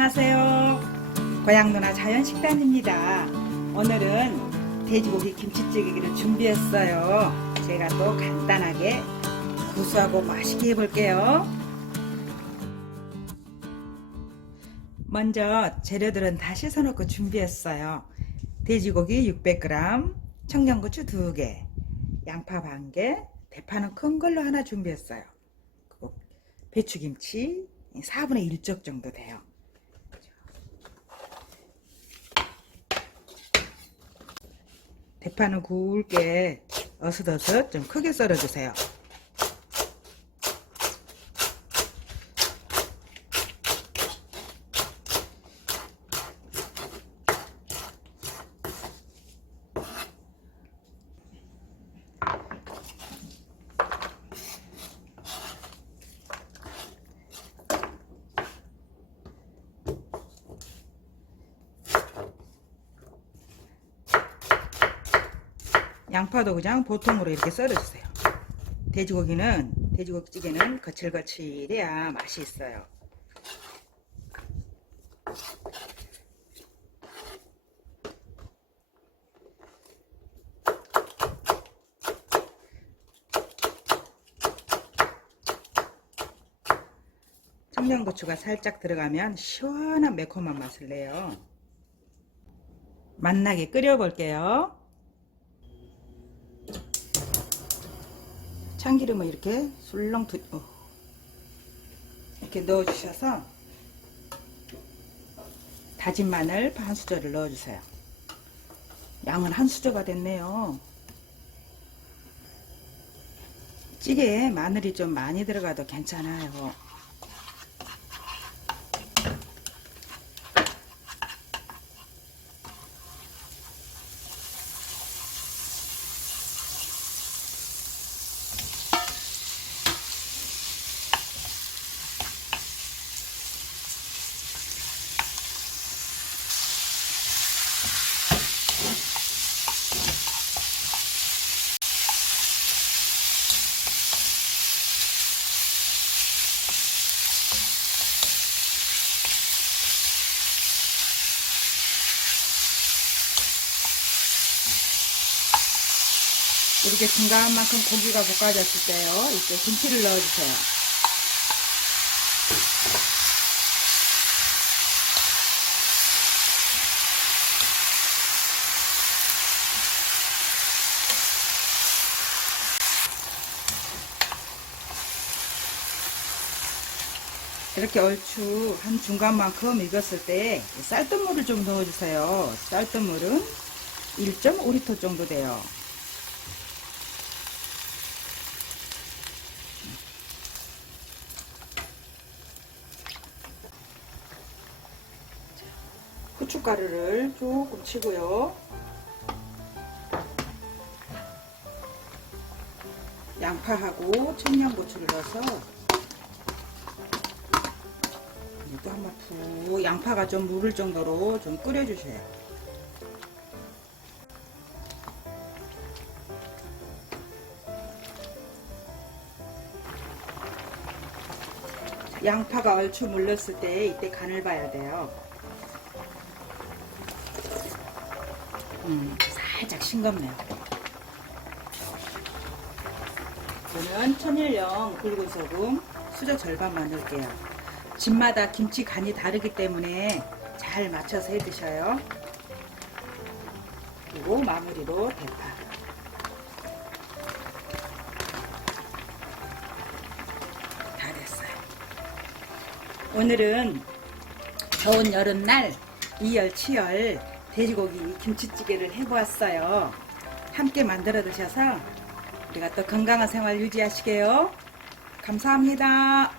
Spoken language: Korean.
안녕하세요. 고향 누나 자연 식단입니다. 오늘은 돼지고기 김치찌개를 준비했어요. 제가 또 간단하게 구수하고 맛있게 해볼게요. 먼저 재료들은 다 씻어놓고 준비했어요. 돼지고기 600g, 청양고추 2개, 양파 반 개, 대파는 큰 걸로 하나 준비했어요. 그리고 배추김치 4분의 1쪽 정도 돼요. 대파는 굵게 어슷어슷 좀 크게 썰어주세요. 양파도 그냥 보통으로 이렇게 썰어주세요. 돼지고기는 돼지고기 찌개는 거칠거칠해야 맛이 있어요. 청양고추가 살짝 들어가면 시원한 매콤한 맛을 내요. 맛나게 끓여 볼게요. 참기름을 이렇게 술렁 두, 어, 이렇게 넣어주셔서 다진 마늘 반 수저를 넣어주세요. 양은 한 수저가 됐네요. 찌개에 마늘이 좀 많이 들어가도 괜찮아요. 이렇게 중간 만큼 고기가 볶아졌을 때요. 이때 김치를 넣어주세요. 이렇게 얼추 한 중간만큼 익었을 때 쌀뜨물을 좀 넣어주세요. 쌀뜨물은 1.5리터 정도 돼요. 후춧가루를 조금 치고요. 양파하고 청양고추를 넣어서 또 한번 푹 양파가 좀 무를 정도로 좀 끓여주세요. 양파가 얼추 물렀을 때 이때 간을 봐야 돼요. 음, 살짝 싱겁네요. 저는 천일염 굵은 소금 수저 절반만 넣을게요. 집마다 김치 간이 다르기 때문에 잘 맞춰서 해 드셔요. 그리고 마무리로 대파. 다 됐어요. 오늘은 더운 여름날 이열치열 돼지고기 김치찌개를 해보았어요. 함께 만들어 드셔서 우리가 또 건강한 생활 유지하시게요. 감사합니다.